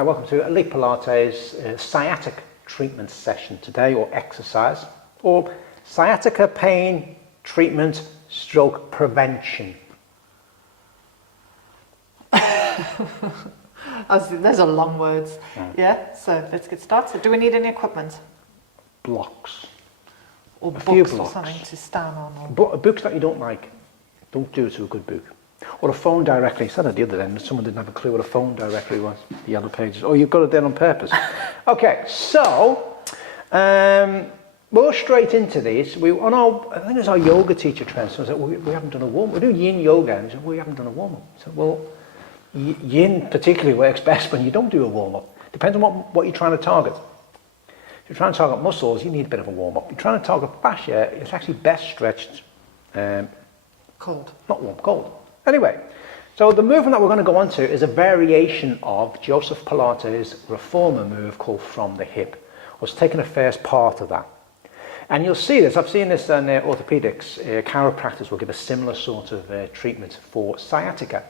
Hi, welcome to Elite Pilates sciatic treatment session today, or exercise, or sciatica pain treatment stroke prevention. Those are long words. Yeah, so let's get started. Do we need any equipment? Blocks. Or A few books or blocks. something to stand on? Or... Books that you don't like, don't do it to a good book. Or a phone directory. I said it the other day, someone didn't have a clue what a phone directory was. The yellow pages. Oh, you've got it there on purpose. Okay, so we'll straight into these. I think it was our yoga teacher, Trent, so I said, we haven't done a warm-up. We do yin yoga, and he said, we haven't done a warm-up. I said, well, yin particularly works best when you don't do a warm-up. Depends on what you're trying to target. If you're trying to target muscles, you need a bit of a warm-up. If you're trying to target fascia, it's actually best stretched cold. Not warm, cold. Anyway, so the movement that we're going to go on to is a variation of Joseph Pilates' reformer move called from the hip. I was taking the first part of that. And you'll see this, I've seen this in orthopedics, chiropractors will give a similar sort of treatment for sciatica.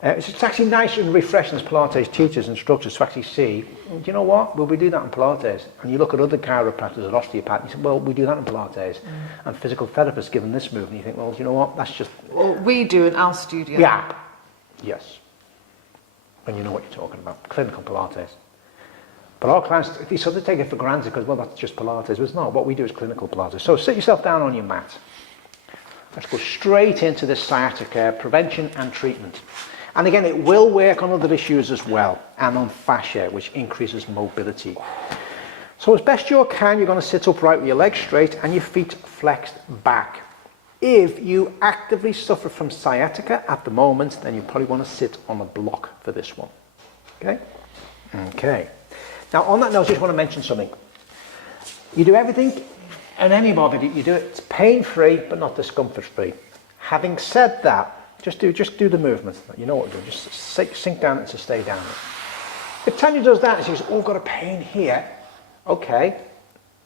It's actually nice and refreshing as Pilates teachers and instructors to actually see, do you know what, well, we do that in Pilates. And you look at other chiropractors or osteopaths, and you say, well, we do that in Pilates. And physical therapists given this move, and you think, well, do you know what, that's just... Well, we do in our studio. Yeah, yes. When you know what you're talking about, clinical Pilates. But our clients, they sort of take it for granted because, well, that's just Pilates. But it's not, what we do is clinical Pilates. So sit yourself down on your mat. Let's go straight into this sciatica prevention and treatment. And again, it will work on other issues as well, and on fascia, which increases mobility. So as best you can, you're going to sit upright with your legs straight and your feet flexed back. If you actively suffer from sciatica at the moment, then you probably want to sit on a block for this one. Okay? Okay. Now, on that note, I just want to mention something. You do everything and any mobility, you do it pain-free, but not discomfort-free. Having said that, just do the movements. You know what to do. Just sink down and to stay down. If Tanya does that and she says, oh, I've got a pain here. Okay.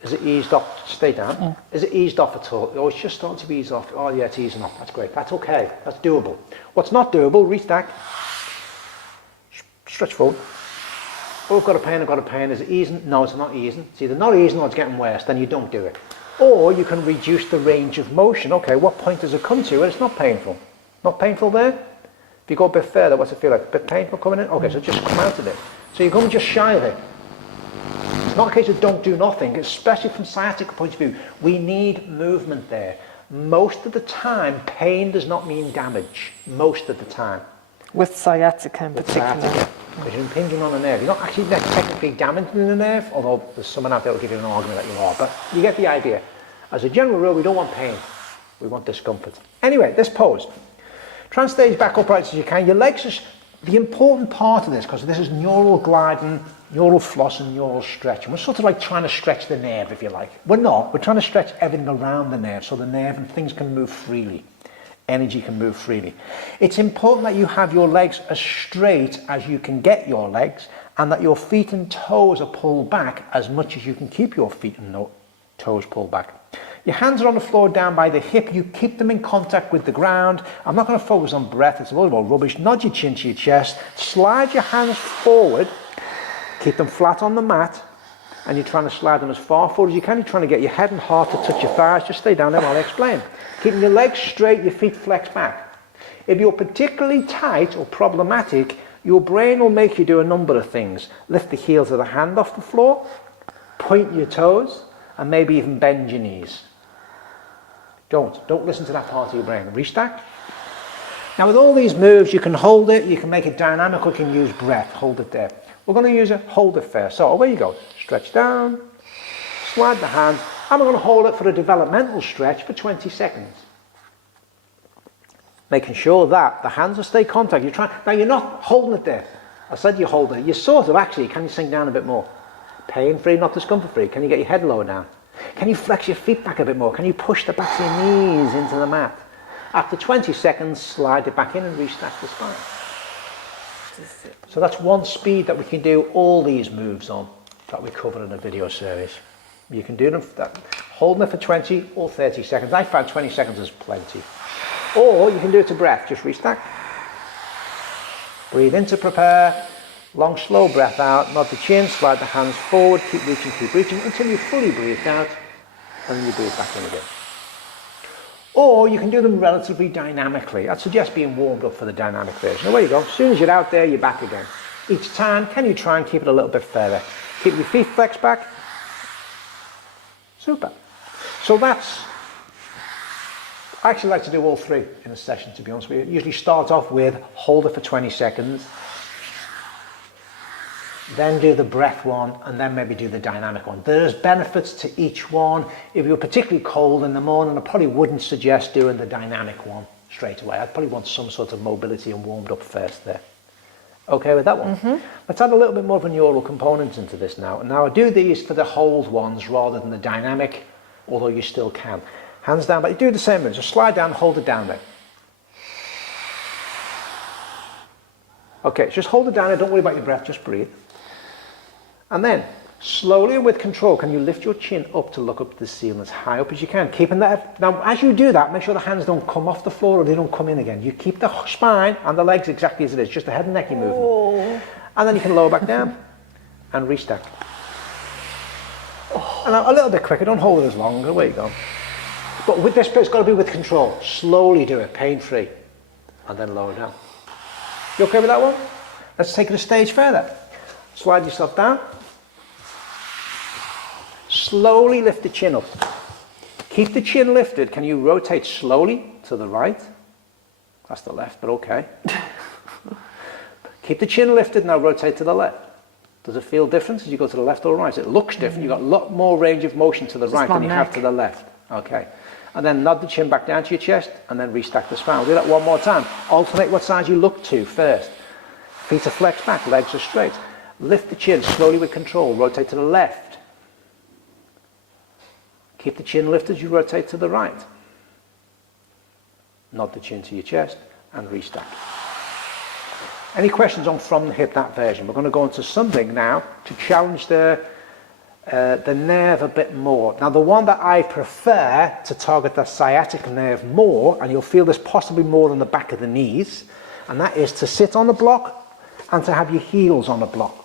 Is it eased off? Stay down. Yeah. Is it eased off at all? Oh, it's just starting to be eased off. Oh, yeah, it's easing off. That's great. That's okay. That's doable. What's not doable, reach back. Stretch forward. Oh, I've got a pain. Is it easing? No, it's not easing. It's either not easing or it's getting worse. Then you don't do it. Or you can reduce the range of motion. Okay, what point does it come to where it's not painful? Not painful there? If you go a bit further, what's it feel like? A bit painful coming in? Okay, so just come out of it. So you come just shy of it. It's not a case of don't do nothing, especially from sciatica point of view. We need movement there. Most of the time, pain does not mean damage. Most of the time. With sciatica in particular. Because you're impinging on a nerve. You're not actually technically damaging the nerve, although there's someone out there who will give you an argument that you are. But you get the idea. As a general rule, we don't want pain. We want discomfort. Anyway, this pose. Try and stay as back upright as you can. Your legs are the important part of this, because this is neural gliding, neural floss and neural stretch. And we're sort of like trying to stretch the nerve, if you like. We're not. We're trying to stretch everything around the nerve so the nerve and things can move freely. Energy can move freely. It's important that you have your legs as straight as you can get your legs, and that your feet and toes are pulled back as much as you can keep your feet and toes pulled back. Your hands are on the floor down by the hip. You keep them in contact with the ground. I'm not going to focus on breath. It's a lot of rubbish. Nod your chin to your chest. Slide your hands forward. Keep them flat on the mat. And you're trying to slide them as far forward as you can. You're trying to get your head and heart to touch your thighs. Just stay down there while I explain. Keeping your legs straight, your feet flexed back. If you're particularly tight or problematic, your brain will make you do a number of things. Lift the heels of the hand off the floor. Point your toes. And maybe even bend your knees. Don't listen to that part of your brain. Reach back. Now with all these moves, you can hold it, you can make it dynamic, or you can use breath. Hold it there. We're going to use it, hold it first. So away you go. Stretch down, slide the hand, and we're going to hold it for a developmental stretch for 20 seconds. Making sure that the hands will stay contact. Now you're not holding it there. I said you hold it. You sort of actually, can you sink down a bit more? Pain-free, not discomfort-free. Can you get your head lower down? Can you flex your feet back a bit more? Can you push the backs of your knees into the mat? After 20 seconds, slide it back in and restretch the spine. So that's one speed that we can do all these moves on that we covered in a video series. You can do them holding it for 20 or 30 seconds. I find 20 seconds is plenty. Or you can do it to breath. Just restack. Breathe in to prepare. Long, slow breath out, nod the chin, slide the hands forward, keep reaching until you fully breathe out, and then you breathe back in again. Or you can do them relatively dynamically. I'd suggest being warmed up for the dynamic version. Away you go. As soon as you're out there, you're back again. Each time, can you try and keep it a little bit further? Keep your feet flexed back. Super. So that's, I actually like to do all three in a session, to be honest with you. Usually start off with hold it for 20 seconds, then do the breath one, and then maybe do the dynamic one. There's benefits to each one. If you're particularly cold in the morning, I probably wouldn't suggest doing the dynamic one straight away. I'd probably want some sort of mobility and warmed up first there. Okay with that one? Mm-hmm. Let's add a little bit more of a neural component into this now. Now I do these for the hold ones rather than the dynamic, although you still can. Hands down, but you do the same thing. So slide down, hold it down there. Okay, just hold it down there, don't worry about your breath, just breathe. And then, slowly and with control, can you lift your chin up to look up to the ceiling as high up as you can, keeping that. Now, as you do that, make sure the hands don't come off the floor or they don't come in again. You keep the spine and the legs exactly as it is, just the head and neck you're moving. Oh. And then you can lower back down and restack. Oh. And a little bit quicker, don't hold it as long, away you go. But with this bit, it's got to be with control. Slowly do it, pain-free, and then lower down. You okay with that one? Let's take it a stage further. Slide yourself down. Slowly lift the chin up. Keep the chin lifted. Can you rotate slowly to the right? That's the left, but okay. Keep the chin lifted, now rotate to the left. Does it feel different as you go to the left or right? It looks different. You've got a lot more range of motion to the right than you have to the left. Okay. And then nod the chin back down to your chest and then restack the spine. We'll do that one more time. Alternate what side you look to first. Feet are flexed back, legs are straight. Lift the chin slowly with control. Rotate to the left. Keep the chin lifted as you rotate to the right. Nod the chin to your chest and restack. Any questions on from the hip, that version? We're going to go into something now to challenge the nerve a bit more. Now the one that I prefer to target the sciatic nerve more, and you'll feel this possibly more on the back of the knees, and that is to sit on the block and to have your heels on the block.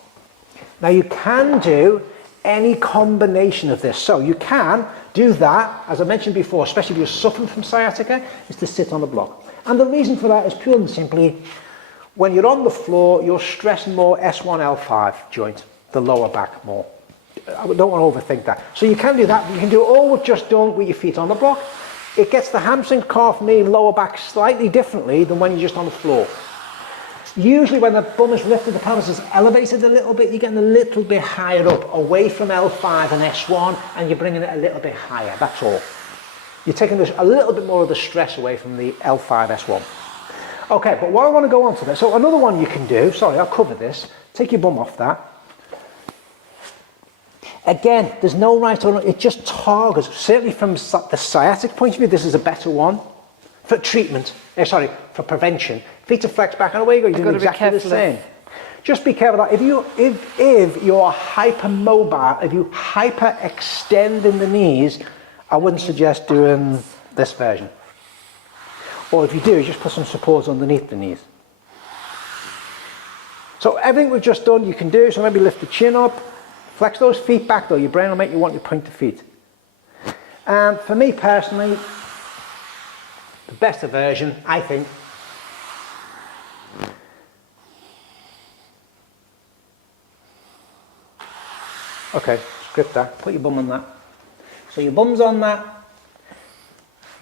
Now you can do any combination of this. So you can do that, as I mentioned before, especially if you're suffering from sciatica, is to sit on the block. And the reason for that is purely and simply, when you're on the floor, you're stressing more S1, L5 joint, the lower back more. I don't want to overthink that. So you can do that. You can do all we've just done with your feet on the block. It gets the hamstring, calf, knee, lower back slightly differently than when you're just on the floor. Usually when the bum is lifted, the pelvis is elevated a little bit, you're getting a little bit higher up, away from L5 and S1, and you're bringing it a little bit higher, that's all. You're taking a little bit more of the stress away from the L5, S1. Okay, but what I want to go on to this, so another one you can do, sorry, I'll cover this, take your bum off that. Again, there's no right or wrong, it just targets, certainly from the sciatic point of view, this is a better one. For treatment, for prevention. Feet are flexed back and away you go, you're doing exactly the same. Just be careful that if you're hypermobile, if you hyperextend in the knees, I wouldn't suggest doing this version. Or if you do, just put some supports underneath the knees. So everything we've just done you can do, so maybe lift the chin up, flex those feet back though, your brain will make you want to point the feet. And for me personally, the better version, I think, okay, script that, put your bum on that. So your bum's on that,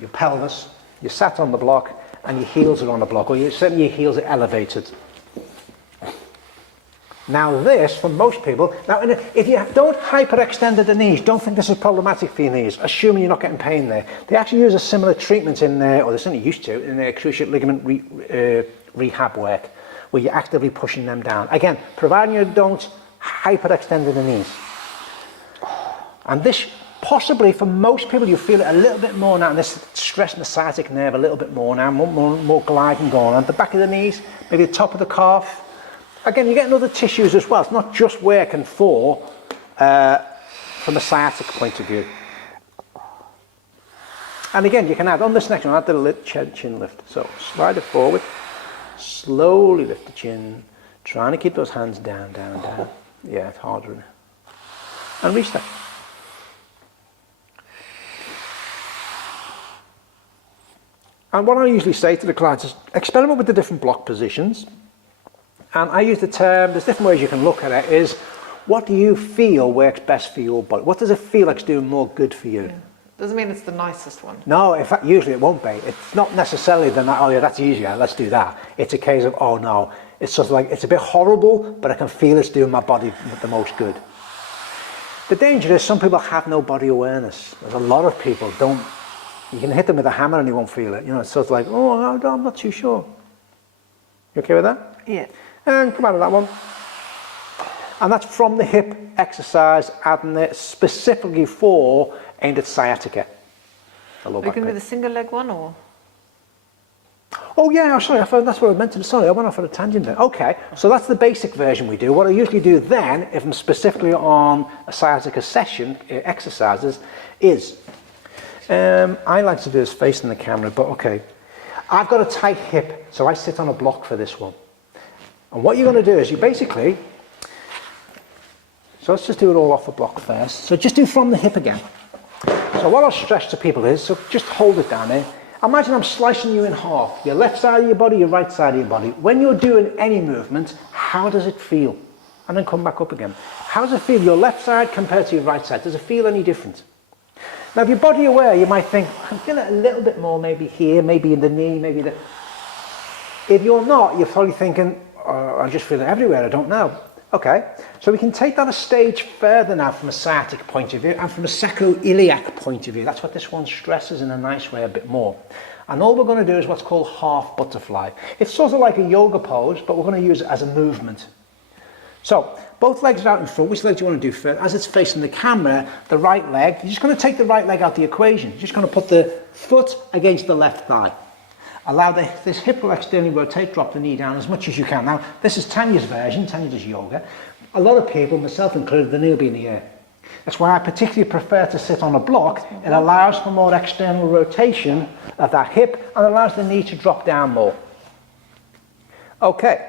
your pelvis, you're sat on the block, and your heels are on the block, or certainly your heels are elevated. Now this, for most people, now if you don't hyperextend at the knees, don't think this is problematic for your knees, assuming you're not getting pain there. They actually use a similar treatment in there, or they certainly used to, in their cruciate ligament rehab work, where you're actively pushing them down. Again, providing you don't hyperextend at the knees. And this, possibly for most people, you feel it a little bit more now, and this stressing the sciatic nerve a little bit more now, more gliding going on. The back of the knees, maybe the top of the calf. Again, you're getting other tissues as well. It's not just working from a sciatic point of view. And again, you can add, on this next one, add the chin lift. So slide it forward, slowly lift the chin, Trying to keep those hands down, down, down. Yeah, it's harder. Isn't it? And reach that. And what I usually say to the clients is experiment with the different block positions. And I use the term, there's different ways you can look at it, is what do you feel works best for your body? What does it feel like it's doing more good for you? Yeah. Doesn't mean it's the nicest one. No, in fact, usually it won't be. It's not necessarily the, oh yeah, that's easier, let's do that. It's a case of, oh no, it's sort of like, it's a bit horrible, but I can feel it's doing my body the most good. The danger is some people have no body awareness. There's a lot of people don't, you can hit them with a hammer and they won't feel it. You know, it's sort of like, oh, I'm not too sure. You okay with that? Yeah. And come out of that one. And that's from the hip exercise, adding it specifically for aimed at sciatica. Are you going to do the single leg one or? Oh yeah, sorry, that's what I meant to do. Sorry, I went off on a tangent there. Okay, so that's the basic version we do. What I usually do then, if I'm specifically on a sciatica session, exercises, is, I like to do this facing the camera, but okay. I've got a tight hip, so I sit on a block for this one. And what you're going to do is you basically, so let's just do it all off the block first. So just do from the hip again. So what I'll stress to people is, so just hold it down there. Imagine I'm slicing you in half, your left side of your body, your right side of your body. When you're doing any movement, how does it feel? And then come back up again. How does it feel, your left side compared to your right side? Does it feel any different? Now if you're body aware, you might think, I can feel it a little bit more maybe here, maybe in the knee, maybe the... If you're not, you're probably thinking, I just feel it everywhere, I don't know. Okay, so we can take that a stage further now from a sciatic point of view and from a sacroiliac point of view. That's what this one stresses in a nice way a bit more. And all we're going to do is what's called half butterfly. It's sort of like a yoga pose, but we're going to use it as a movement. So, both legs are out in front. Which leg do you want to do first? As it's facing the camera, the right leg, you're just going to take the right leg out of the equation. You're just going to put the foot against the left thigh. Allow this hip will externally rotate, drop the knee down as much as you can. Now, this is Tanya's version, Tanya does yoga. A lot of people, myself included, the knee will be in the air. That's why I particularly prefer to sit on a block. It allows for more external rotation of that hip and allows the knee to drop down more. Okay,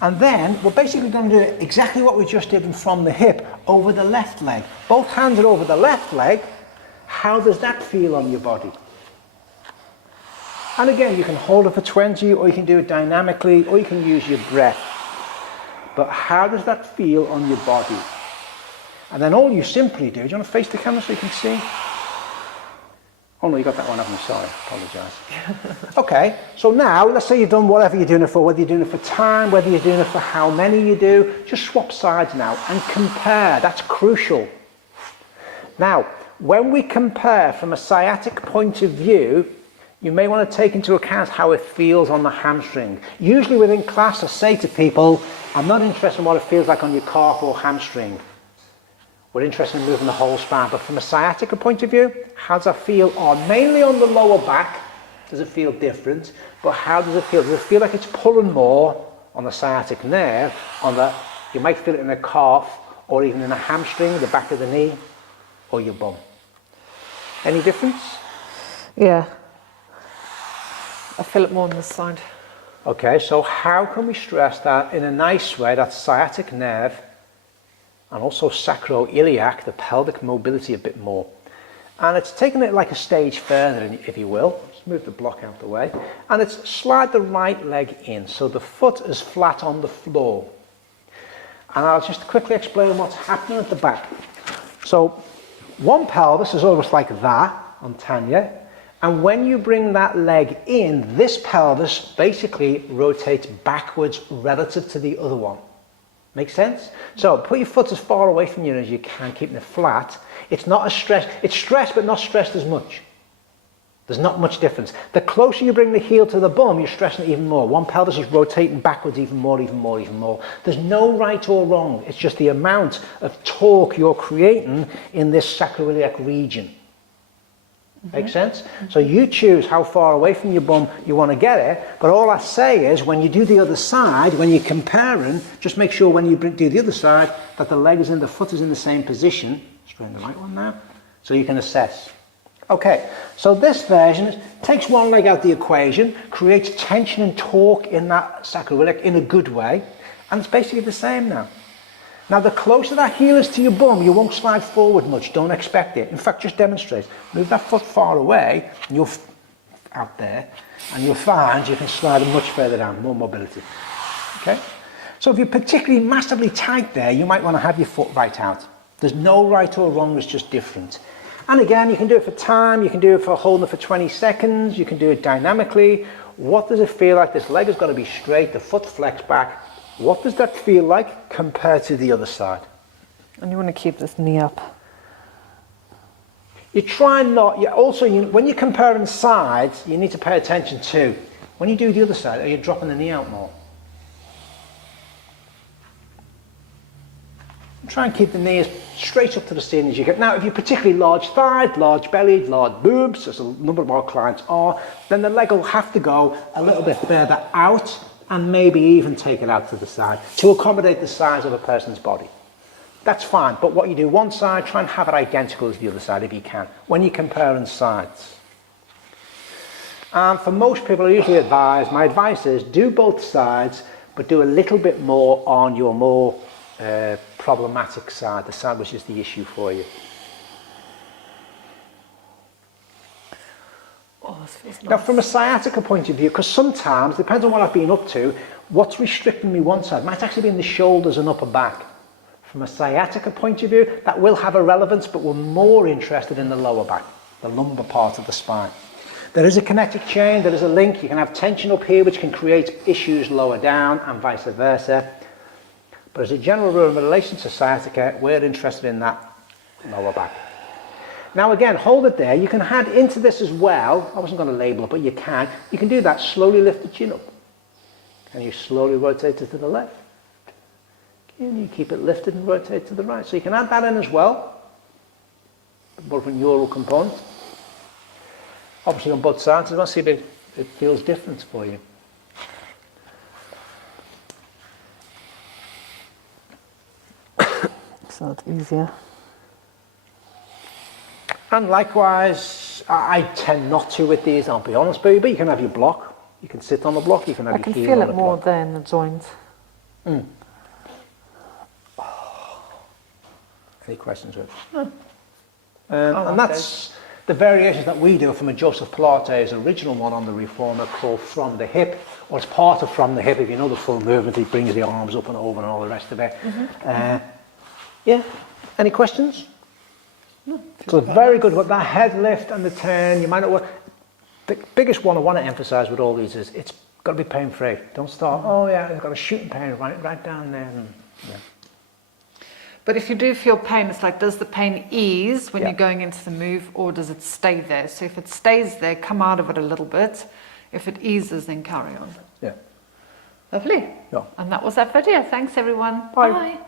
and then we're basically going to do exactly what we just did from the hip over the left leg. Both hands are over the left leg. How does that feel on your body? And again, you can hold it for 20, or you can do it dynamically, or you can use your breath. But how does that feel on your body? And then all you simply do you want to face the camera so you can see? Oh no, you got that one, haven't you? Sorry, apologise. Okay, so now, let's say you've done whatever you're doing it for, whether you're doing it for time, whether you're doing it for how many you do, just swap sides now and compare, that's crucial. Now, when we compare from a sciatic point of view, you may want to take into account how it feels on the hamstring. Usually within class I say to people, I'm not interested in what it feels like on your calf or hamstring. We're interested in moving the whole spine. But from a sciatica point of view, how does that feel on, mainly on the lower back? Does it feel different? But how does it feel? Does it feel like it's pulling more on the sciatic nerve? You might feel it in the calf or even in the hamstring, the back of the knee or your bum. Any difference? Yeah. I feel it more on this side. Okay, so how can we stress that in a nice way, that sciatic nerve and also sacroiliac, the pelvic mobility a bit more. And it's taking it like a stage further, if you will. Just move the block out the way. And it's slide the right leg in, so the foot is flat on the floor. And I'll just quickly explain what's happening at the back. So one pelvis is almost like that on Tanya. And when you bring that leg in, this pelvis basically rotates backwards relative to the other one. Make sense? So put your foot as far away from you as you can, keeping it flat. It's not as stressed. It's stressed, but not stressed as much. There's not much difference. The closer you bring the heel to the bum, you're stressing it even more. One pelvis is rotating backwards even more, even more, even more. There's no right or wrong. It's just the amount of torque you're creating in this sacroiliac region. Make sense? So you choose how far away from your bum you want to get it, but all I say is when you do the other side, when you're comparing, just make sure when you do the other side that the leg is in, the foot is in the same position. Straighten the right one now, so you can assess. Okay, so this version takes one leg out the equation, creates tension and torque in that sacroiliac in a good way, And it's basically the same now. Now, the closer that heel is to your bum, you won't slide forward much. Don't expect it. In fact, just demonstrate. Move that foot far away, and you'll out there, and you'll find you can slide it much further down, more mobility. Okay? So if you're particularly massively tight there, you might want to have your foot right out. There's no right or wrong, it's just different. And again, you can do it for time, you can do it for holding it for 20 seconds, you can do it dynamically. What does it feel like? This leg has got to be straight, the foot flexed back. What does that feel like compared to the other side? And you want to keep this knee up. You try not, when you're comparing sides, you need to pay attention to, when you do the other side, are you dropping the knee out more? Try and keep the knee as straight up to the ceiling as you can. Now, if you're particularly large thighs, large bellied, large boobs, as a number of our clients are, then the leg will have to go a little bit further out and maybe even take it out to the side to accommodate the size of a person's body. That's fine, but what you do one side, try and have it identical as the other side if you can, when you're comparing sides. And for most people, I usually advise, my advice is do both sides, but do a little bit more on your more problematic side, the side which is the issue for you. Oh, this feels nice. Now, from a sciatica point of view, because sometimes, depends on what I've been up to, what's restricting me one side might actually be in the shoulders and upper back. From a sciatica point of view, that will have a relevance, but we're more interested in the lower back, the lumbar part of the spine. There is a kinetic chain, there is a link. You can have tension up here, which can create issues lower down, and vice versa. But as a general rule, in relation to sciatica, we're interested in that lower back. Now again, hold it there. You can add into this as well. I wasn't going to label it, but you can. You can do that. Slowly lift the chin up. And you slowly rotate it to the left. And you keep it lifted and rotate to the right. So you can add that in as well. More of a neural component. Obviously on both sides as well. See if it feels different for you. So it's easier. And likewise, I tend not to with these, I'll be honest with you, but you can have your block. You can sit on the block, you can have your heel on the block. I can feel it more there in the joints. Any questions with it? And that's the variations that we do from a Joseph Pilates original one on the reformer called From the Hip, or it's part of From the Hip. If you know the full movement, he brings the arms up and over and all the rest of it. Yeah, any questions? No. So very good with that head lift and the turn. You might not want, the biggest one I want to emphasize with all these is it's got to be pain free. Don't start, oh yeah, I've got a shooting pain right down there. Yeah. But if you do feel pain, it's like, does the pain ease when Yeah. you're going into the move, or does it stay there? So if it stays there, come out of it a little bit. If it eases, then carry on. Yeah. Lovely. Yeah. And that was that video. Thanks, everyone. Bye. Bye.